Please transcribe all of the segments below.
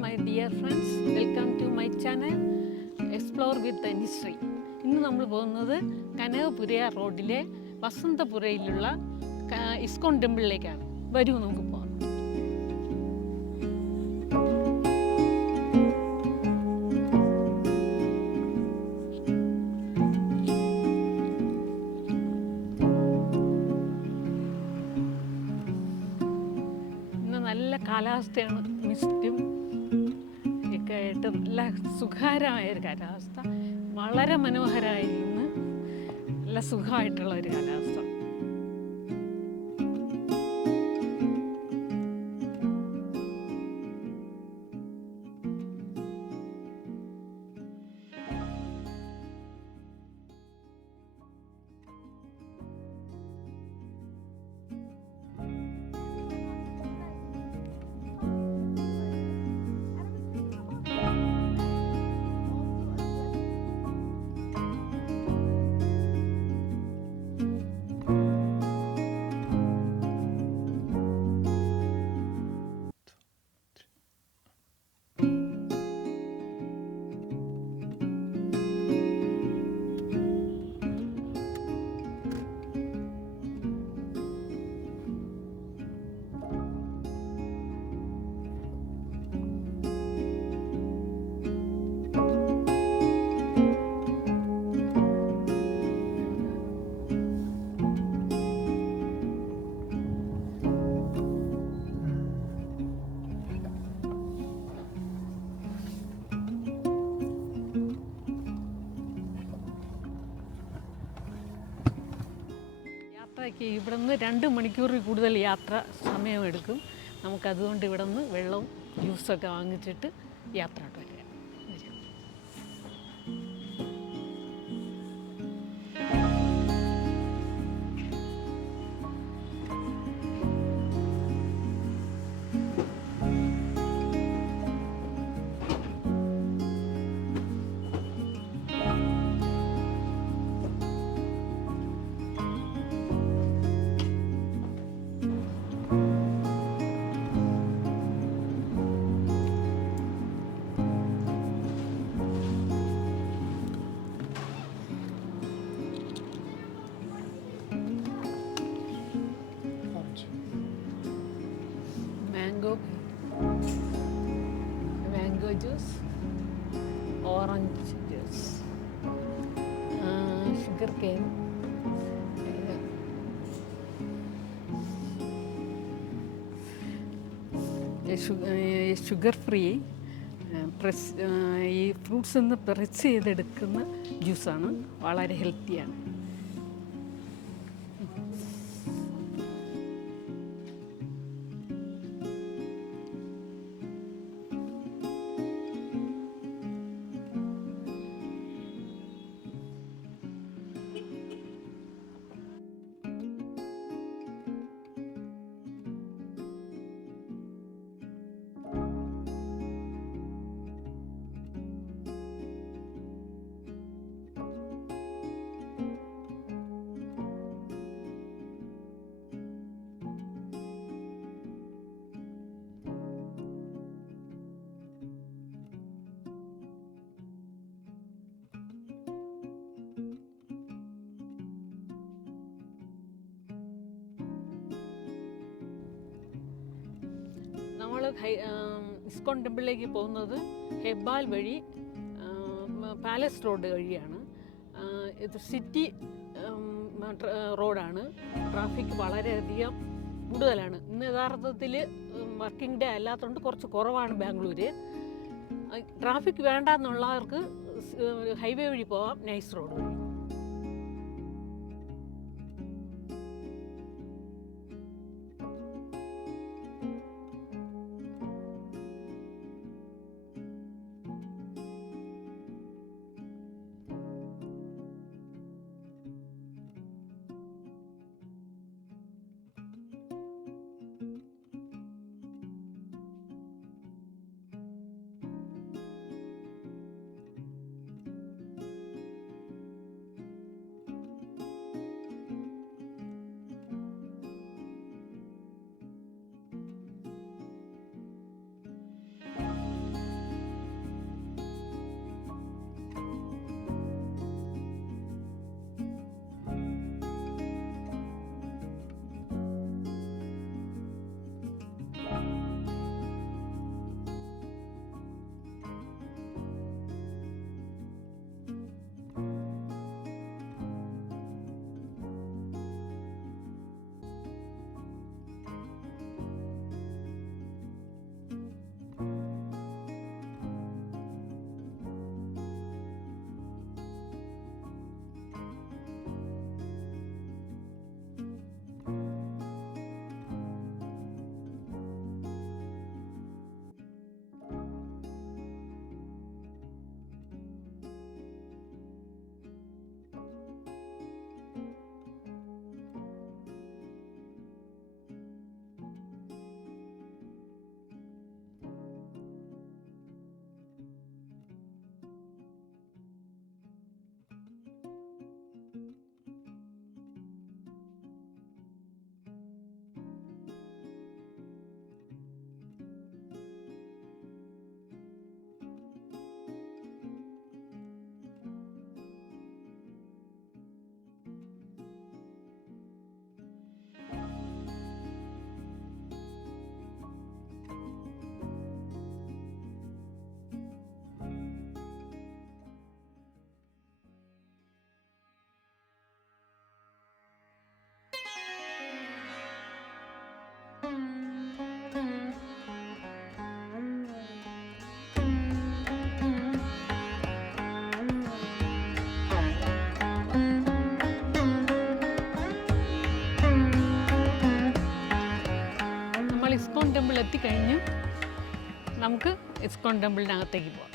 my dear friends, welcome to my channel Explore with Tanushree. ഇന്ന് നമ്മൾ പോകുന്നത് കനകപുര റോഡിലെ വസന്തപുരയിലുള്ള ഇസ്കോൺ ടെമ്പിളിലേക്കാണ്. വരൂ നമുക്ക് പോകാം. ഇന്ന് നല്ല കാലാവസ്ഥയാണ്, മിസ്റ്റും ഒക്കെ ആയിട്ട് നല്ല സുഖകരമായൊരു കാലാവസ്ഥ, വളരെ മനോഹരമായിരുന്നു, നല്ല സുഖമായിട്ടുള്ള ഒരു കാലാവസ്ഥ. ഇവിടെ നിന്ന് 2 മണിക്കൂറിൽ കൂടുതൽ യാത്ര സമയമെടുക്കും. നമുക്കതുകൊണ്ട് ഇവിടെ നിന്ന് വെള്ളവും ജ്യൂസൊക്കെ വാങ്ങിച്ചിട്ട് യാത്ര വരാം. Mango juice, orange juice, sugar cane, sugar free, ഈ ഫ്രൂട്ട്സ് നിന്ന് പ്രസ് ചെയ്തെടുക്കുന്ന ജ്യൂസാണ്, വളരെ ഹെൽത്തിയാണ്. നമ്മൾ ഇസ്കോൺ ടെമ്പിളിലേക്ക് പോകുന്നത് ഹെബ്ബാൽ വഴി പാലസ് റോഡ് വഴിയാണ്. ഇത് സിറ്റി റോഡാണ്. ട്രാഫിക് വളരെയധികം കൂടുതലാണ്. ഇന്ന് യഥാർത്ഥത്തിൽ വർക്കിംഗ് ഡേ അല്ലാത്തതുകൊണ്ട് കുറച്ച് കുറവാണ് ബാംഗ്ലൂർ. ട്രാഫിക് വേണ്ടെന്നുള്ളവർക്ക് ഹൈവേ വഴി പോകാം, നൈസ് റോഡ് വഴി. എത്തിക്കഴിഞ്ഞു. നമുക്ക് ഇസ്കോൺ ടെമ്പിളിനകത്തേക്ക് പോകാം.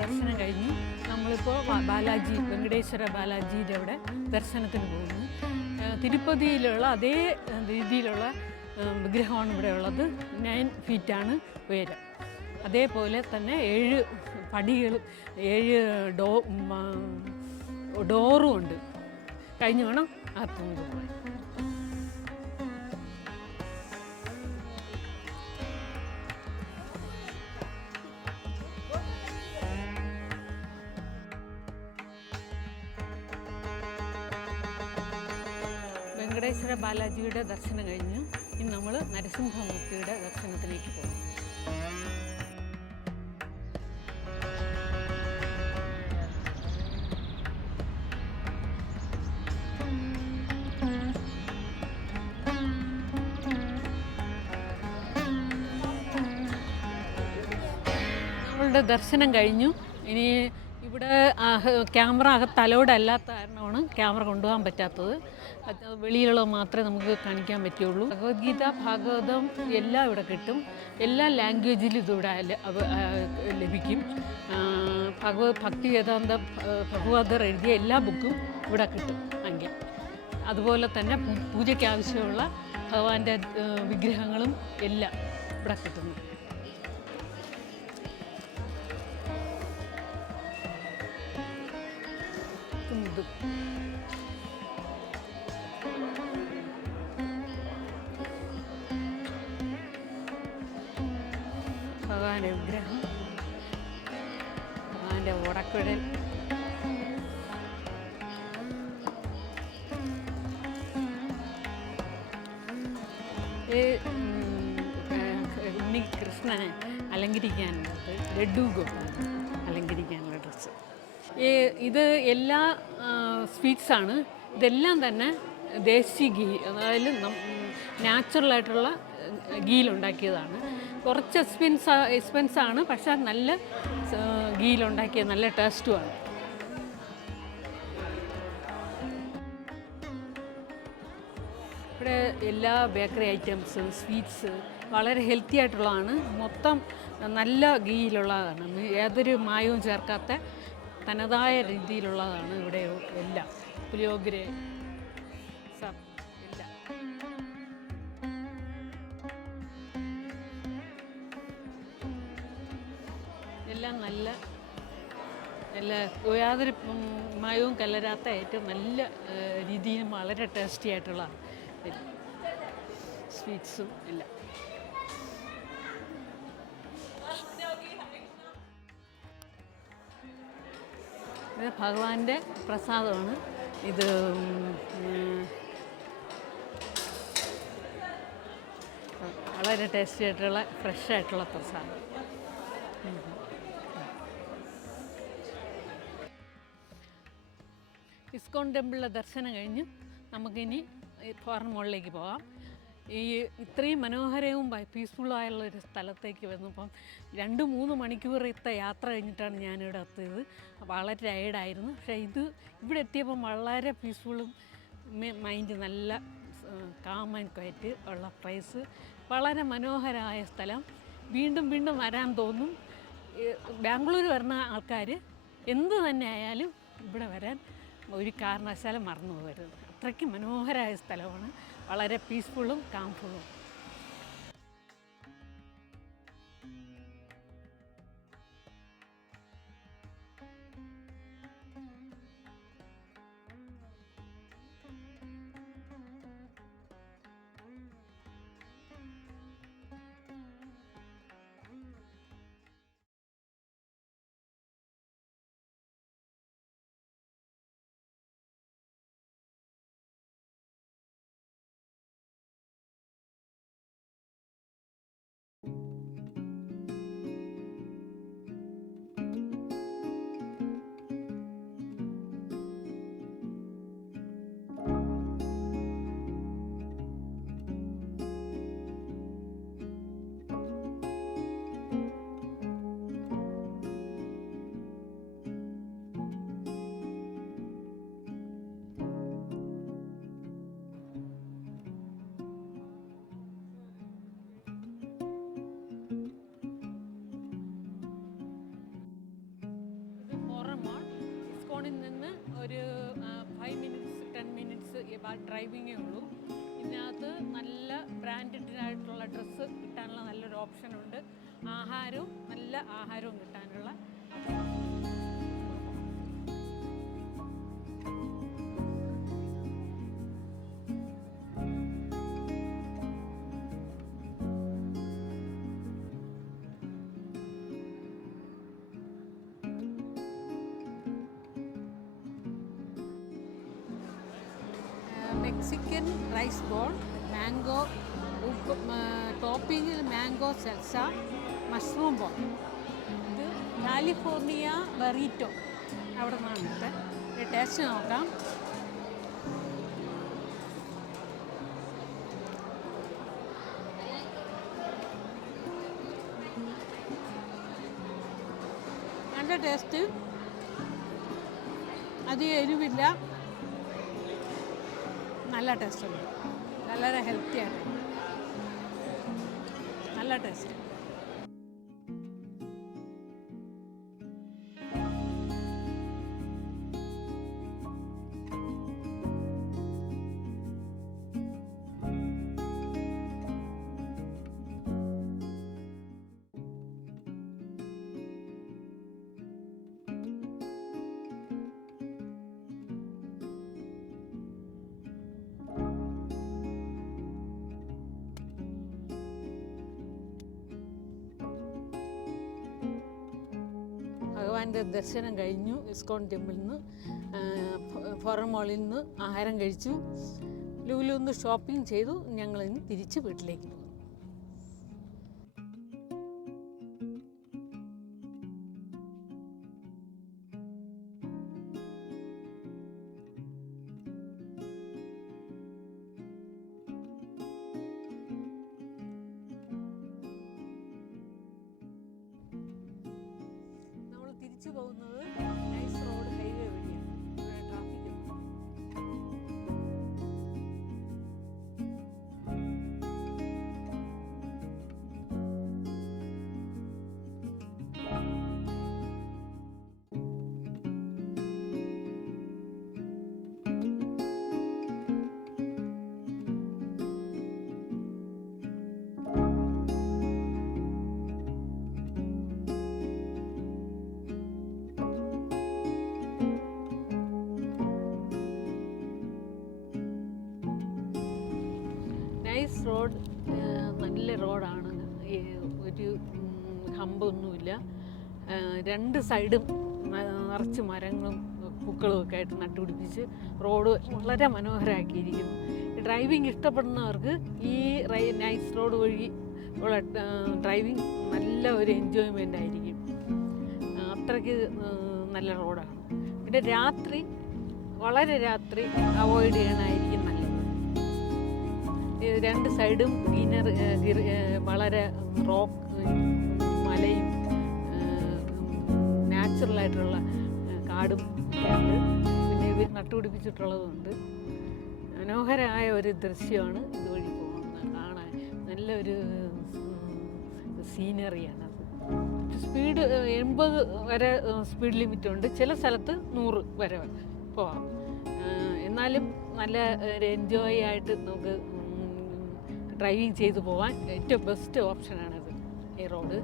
ദർശനം കഴിഞ്ഞ് നമ്മളിപ്പോൾ ബാലാജി, വെങ്കടേശ്വര ബാലാജിയുടെ അവിടെ ദർശനത്തിന് പോകുന്നു. തിരുപ്പതിയിലുള്ള അതേ രീതിയിലുള്ള വിഗ്രഹമാണ് ഇവിടെ ഉള്ളത്. 9 ഫീറ്റാണ് ഉയരം. അതേപോലെ തന്നെ 7 പടികളും 7 ഡോറും ഉണ്ട്. കഴിഞ്ഞ് വേണം അകത്തുനിന്ന് പോകാൻ. വെങ്കടേശ്വര ബാലാജിയുടെ ദർശനം കഴിഞ്ഞ് ഇന്ന് നമ്മൾ നരസിംഹമൂർത്തിയുടെ ദർശനത്തിലേക്ക് പോകും. നമ്മളുടെ ദർശനം കഴിഞ്ഞു. ഇനി ഇവിടെ ക്യാമറ അകത്ത് അലൗഡ് അല്ലാത്ത കാരണമാണ് ക്യാമറ കൊണ്ടുപോകാൻ പറ്റാത്തത്. വെളിയിലുള്ളത് മാത്രമേ നമുക്ക് കാണിക്കാൻ പറ്റുള്ളൂ. ഭഗവത്ഗീത, ഭാഗവതം എല്ലാം ഇവിടെ കിട്ടും. എല്ലാ ലാംഗ്വേജിലും ഇതിവിടെ ലഭിക്കും. ഭക്തി വേദാന്ത ഭഗവതർ എഴുതിയ എല്ലാ ബുക്കും ഇവിടെ കിട്ടും വാങ്ങിക്കാം. അതുപോലെ തന്നെ പൂജയ്ക്ക് ആവശ്യമുള്ള ഭഗവാന്റെ വിഗ്രഹങ്ങളും എല്ലാം ഇവിടെ കിട്ടുന്നു. ഭഗവാന്റെ വിഗ്രഹം, ഭഗവാന്റെ ഓടക്കുഴൽ, ഉണ്ണികൃഷ്ണനെ അലങ്കരിക്കാനുള്ളത് ലഡ്ഡു ഗോപാലൻ അലങ്കരിക്കാനുള്ള ഡ്രസ്സ്. ഇത് എല്ലാ സ്വീറ്റ്സാണ്. ഇതെല്ലാം തന്നെ ദേശി ഗീ, അതായത് നാച്ചുറലായിട്ടുള്ള ഗീയിലുണ്ടാക്കിയതാണ്. കുറച്ച് എക്സ്പെൻസാണ്, പക്ഷേ നല്ല ഗീയിലുണ്ടാക്കിയ നല്ല ടേസ്റ്റുമാണ്. ഇവിടെ എല്ലാ ബേക്കറി ഐറ്റംസ്, സ്വീറ്റ്സ് വളരെ ഹെൽത്തി ആയിട്ടുള്ളതാണ്. മൊത്തം നല്ല ഗീയിലുള്ളതാണ്. ഏതൊരു മായവും ചേർക്കാത്ത തനതായ രീതിയിലുള്ളതാണ് ഇവിടെ എല്ലാം. പുളിയോഗരെ എല്ലാം. എല്ലാം നല്ല യാതൊരു മായവും കലരാത്ത ഏറ്റവും നല്ല രീതിയിലും വളരെ ടേസ്റ്റി ആയിട്ടുള്ള സ്വീറ്റ്സും എല്ലാം. ഇത് ഭഗവാന്റെ പ്രസാദമാണ്. ഇത് വളരെ ടേസ്റ്റി ആയിട്ടുള്ള ഫ്രഷ് ആയിട്ടുള്ള പ്രസാദം. ഇസ്കോൺ ടെമ്പിളിലെ ദർശനം കഴിഞ്ഞ് നമുക്കിനി ഫോറൻ മോളിലേക്ക് പോകാം. ഈ ഇത്രയും മനോഹരവും പീസ്ഫുള്ളായുള്ളൊരു സ്ഥലത്തേക്ക് വന്നപ്പം 2-3 മണിക്കൂറത്തെ യാത്ര കഴിഞ്ഞിട്ടാണ് ഞാനിവിടെ എത്തിയത്. വളരെ ടയേർഡായിരുന്നു. പക്ഷേ ഇവിടെ എത്തിയപ്പം വളരെ പീസ്ഫുള്ളും മൈൻഡ് നല്ല കാം ആൻഡ് ക്വയറ്റ് ഉള്ള പ്ലേസ്. വളരെ മനോഹരമായ സ്ഥലം. വീണ്ടും വീണ്ടും വരാൻ തോന്നും. ബാംഗ്ലൂർ വരുന്ന ആൾക്കാർ എന്ത് തന്നെ ആയാലും ഇവിടെ വരാൻ ഒരു കാരണവശാലും മറന്നു പോകരുത്. അത്രയ്ക്ക് മനോഹരമായ സ്ഥലമാണ്. വളരെ പീസ്ഫുള്ളും കാംഫുള്ളും. ഇസ്കോണിൽ നിന്ന് ഒരു 5-10 മിനിറ്റ്സ് ഡ്രൈവിങ്ങേ ഉള്ളൂ. ഇതിനകത്ത് നല്ല ബ്രാൻഡഡായിട്ടുള്ള ഡ്രസ്സ് കിട്ടാനുള്ള നല്ലൊരു ഓപ്ഷനുണ്ട്. നല്ല ആഹാരവും കിട്ടാനുള്ള. മെക്സിക്കൻ റൈസ് ബോൾ, മാംഗോ ടോപ്പിങ്ങിൽ മാംഗോ സൽസ, മഷ്റൂം ബോൾ. ഇത് കാലിഫോർണിയ ബറീറ്റോ അവിടെ നിന്നാണ്. ടേസ്റ്റ് നോക്കാം. നല്ല ടേസ്റ്റ്, അധികം എരിവില്ല, നല്ല ടേസ്റ്റുണ്ട്. വളരെ ഹെൽത്തിയാണ്, നല്ല ടേസ്റ്റ്. ഭഗവാന്റെ ദർശനം കഴിഞ്ഞു. ഇസ്കോൺ ടെമ്പിളിൽ നിന്ന് ഫോറൻ മോളിൽ നിന്ന് ആഹാരം കഴിച്ചു. ലുലുന്ന് ഷോപ്പിംഗ് ചെയ്തു. ഞങ്ങളിന്ന് തിരിച്ച് വീട്ടിലേക്ക് പോകും. തിരിച്ചു പോകുന്നത് നൈസ് റോഡ് ഹൈവേ വഴിയാണ്. ഇവിടെ ട്രാഫിക് നൈസ് റോഡ്. നല്ല റോഡാണ്. ഒരു ഹമ്പൊന്നുമില്ല. 2 സൈഡും നിറച്ച് മരങ്ങളും പൂക്കളും ഒക്കെ ആയിട്ട് നട്ടുപിടിപ്പിച്ച് റോഡ് വളരെ മനോഹരമാക്കിയിരിക്കുന്നു. ഡ്രൈവിംഗ് ഇഷ്ടപ്പെടുന്നവർക്ക് ഈ നൈസ് റോഡ് വഴി ഉള്ള ഡ്രൈവിംഗ് നല്ല ഒരു എൻജോയ്മെൻ്റ് ആയിരിക്കും. അത്രയ്ക്ക് നല്ല റോഡാണ്. പിന്നെ രാത്രി വളരെ രാത്രി അവോയ്ഡ് ചെയ്യണമായിരിക്കും നല്ലത്. രണ്ട് സൈഡും വളരെ റോക്ക് മലയും നാച്ചുറലായിട്ടുള്ള കാടും ഉണ്ട്. പിന്നെ ഇവർ നട്ടുപിടിപ്പിച്ചിട്ടുള്ളതുണ്ട്. മനോഹരമായ ഒരു ദൃശ്യമാണ് ഇതുവഴി പോകുന്നത്. കാണാൻ നല്ലൊരു സീനറിയാണത്. സ്പീഡ് 80 വരെ സ്പീഡ് ലിമിറ്റ് ഉണ്ട്. ചില സ്ഥലത്ത് 100 വരെ പോവാം. എന്നാലും നല്ല ഒരു എൻജോയ് ആയിട്ട് നമുക്ക് ഡ്രൈവിങ് ചെയ്ത് പോകാൻ ഏറ്റവും ബെസ്റ്റ് ഓപ്ഷനാണിത്, ഈ റോഡ്.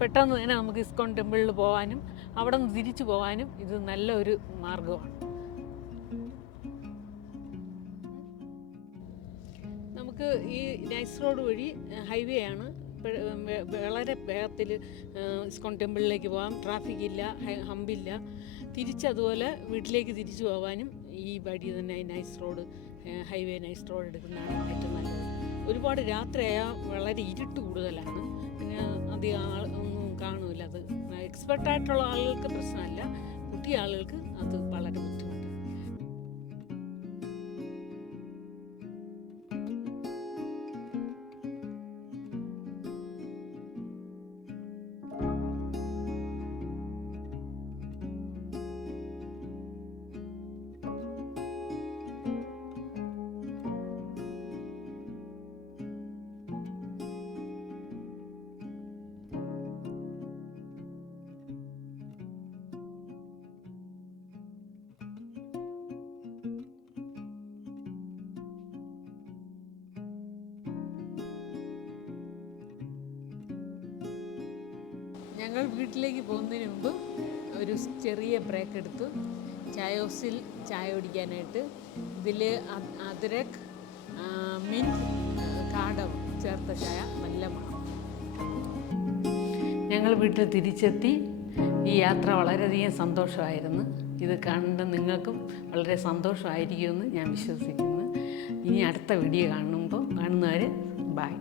പെട്ടെന്ന് തന്നെ നമുക്ക് ഇസ്കോൺ ടെമ്പിളിൽ പോകാനും അവിടെ നിന്ന് തിരിച്ചു പോകാനും ഇത് നല്ലൊരു മാർഗമാണ്. നമുക്ക് ഈ നൈസ് റോഡ് വഴി ഹൈവേ ആണ്. വളരെ വേഗത്തിൽ ഇസ്കോൺ ടെമ്പിളിലേക്ക് പോകാം. ട്രാഫിക് ഇല്ല, ഹമ്പില്ല. തിരിച്ചതുപോലെ വീട്ടിലേക്ക് തിരിച്ചു പോകാനും ഈ വഴി തന്നെ nice road, highway nice road എടുക്കുന്നതാണ് ഏറ്റവും നല്ലത്. ഒരുപാട് രാത്രിയായാൽ വളരെ ഇരുട്ട് കൂടുതലാണ്. പിന്നെ അധികം ഒന്നും കാണില്ല. അത് എക്സ്പെർട്ടായിട്ടുള്ള ആളുകൾക്ക് പ്രശ്നമല്ല, കുട്ടിയ ആളുകൾക്ക് അത് വളരെ ബുദ്ധിമുട്ടാണ്. ഞങ്ങൾ വീട്ടിലേക്ക് പോകുന്നതിന് മുമ്പ് ഒരു ചെറിയ ബ്രേക്ക് എടുത്തു ചായോസിൽ ചായ കുടിക്കാനായിട്ട്. ഇതിൽ അദ്രക്, മിൻറ്റ്, കാടം ചേർത്ത ചായ നല്ല മണം. ഞങ്ങൾ വീട്ടിൽ തിരിച്ചെത്തി. ഈ യാത്ര വളരെയധികം സന്തോഷമായിരുന്നു. ഇത് കണ്ട് നിങ്ങൾക്കും വളരെ സന്തോഷമായിരിക്കുമെന്ന് ഞാൻ വിശ്വസിക്കുന്നു. ഇനി അടുത്ത വീഡിയോ കാണുന്നവരെ ബൈ.